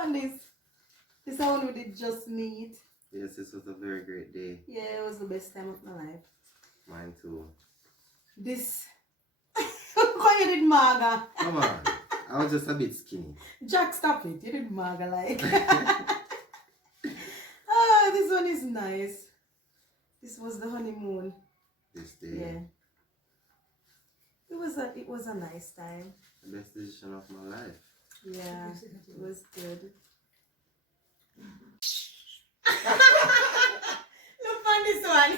on this. This is one we did just meet. Yes, this was a very great day. Yeah, it was the best time of my life. Mine too. This. How you did maga? Come on. I was just a bit skinny. Jack, stop it. You did maga like. This one is nice. This was the honeymoon. This day. Yeah. It was a nice time. The best decision of my life. Yeah, it was good. Look on this one.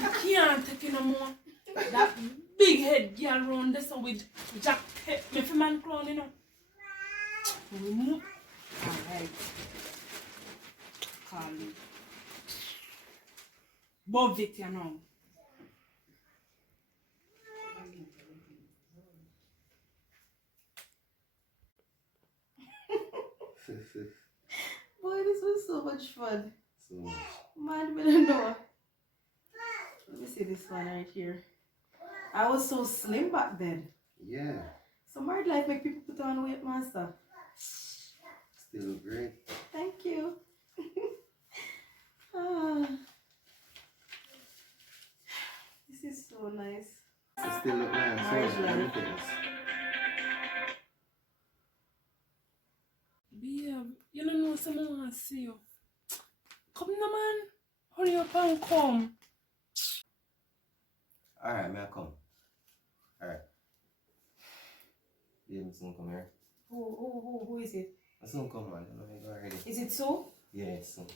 You can't take it no more. That big head girl round this with Jack pet me for man crown, you know. Alright. Call it. Above it, you know. Boy, this was so much fun. So much. Man, we don't know. Let me see this one right here. I was so slim back then. Yeah. So married life make people put on weight, master. Still great. Thank you. Ah. This is so nice. I still look nice. Marriage So life. many things. Babe, you don't know someone wants to see you. Come now, man. Hurry up and come. Alright, may I come? Alright. Yeah, I'm soon come here. Who is it? I'm soon come, man. Let me go already. Is it so? Yeah, it's soon.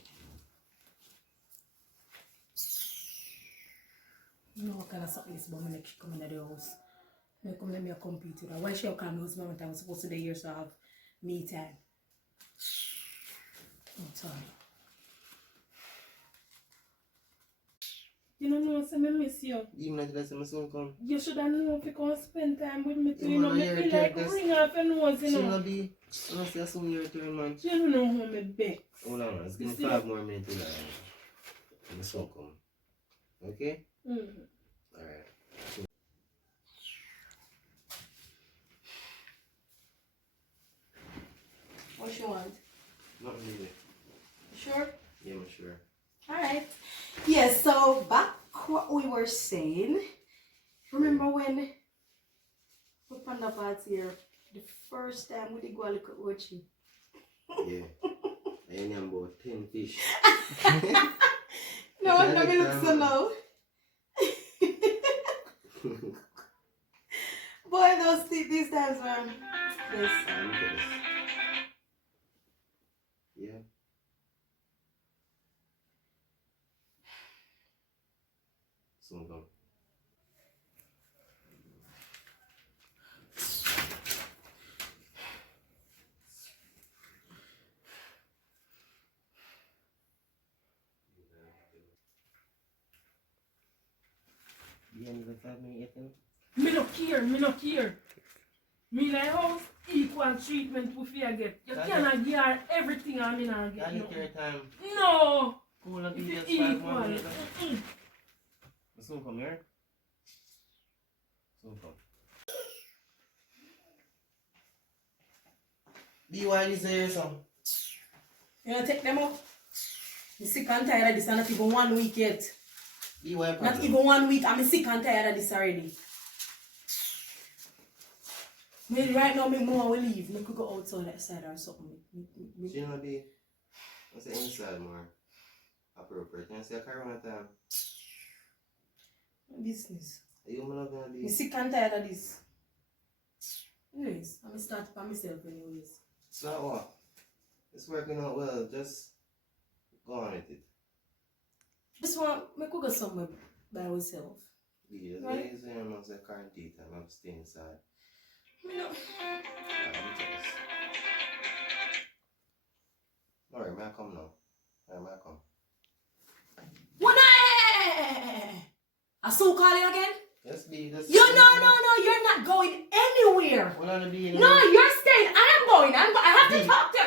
You know what kind of something this woman like she come in the house. Me come let me compete with her. Why she come in this moment I was supposed to be here to have me time. I'm sorry. You don't know, say me miss you. Even like that, I'm soon come. You should have known if you can spend time with me too. You You know, wanna make hear me it, like just- ring off your nose, you She know. not be. I don't see a soon your turn, man. You don't know how me beg. Hold on, let's give me You see 5 more minutes to that. I'm soon come. Okay? Alright. What you want? Not really. Sure? Yeah, I'm sure. Alright. Yes, so back what we were saying. Remember when we found the party here the first time we did go look at Ochi? Yeah. I only have about 10 fish. No wonder me look so low. Boy, these times were this. Look at this. Yeah. Soon come. You ain't even 5 minutes yet, Me no care, me no care. Me like house equal treatment with you get. You cannot give her everything and me not get I'll no. get your time. No! Cool, I'll give you If just you 5 more equal. minutes. Mm-mm. Soon come here. Soon come. Be why this here, son? You wanna take them up? I'm sick and tired of this and not even 1 week yet. Be why Not problem? even 1 week. I'm sick and tired of this already. Me right now, me more will leave. Me could go outside or something. She not be. I say inside more appropriate. You say corona time. Business. You not gonna Me be. sick and tired of this. Anyways, I'm gonna start by myself anyways. So what? It's working out well. Just go on with it. Just want me could go somewhere by myself. Yeah, that's Right. why you say I'm not saying quarantine time. I'm staying inside. Me no. Alright, may I come now? Alright, may I come? What? I still call you again? Yes, be. Just You no, you're not going anywhere. Well, I'll be in No, you're staying. I am going. I have to talk to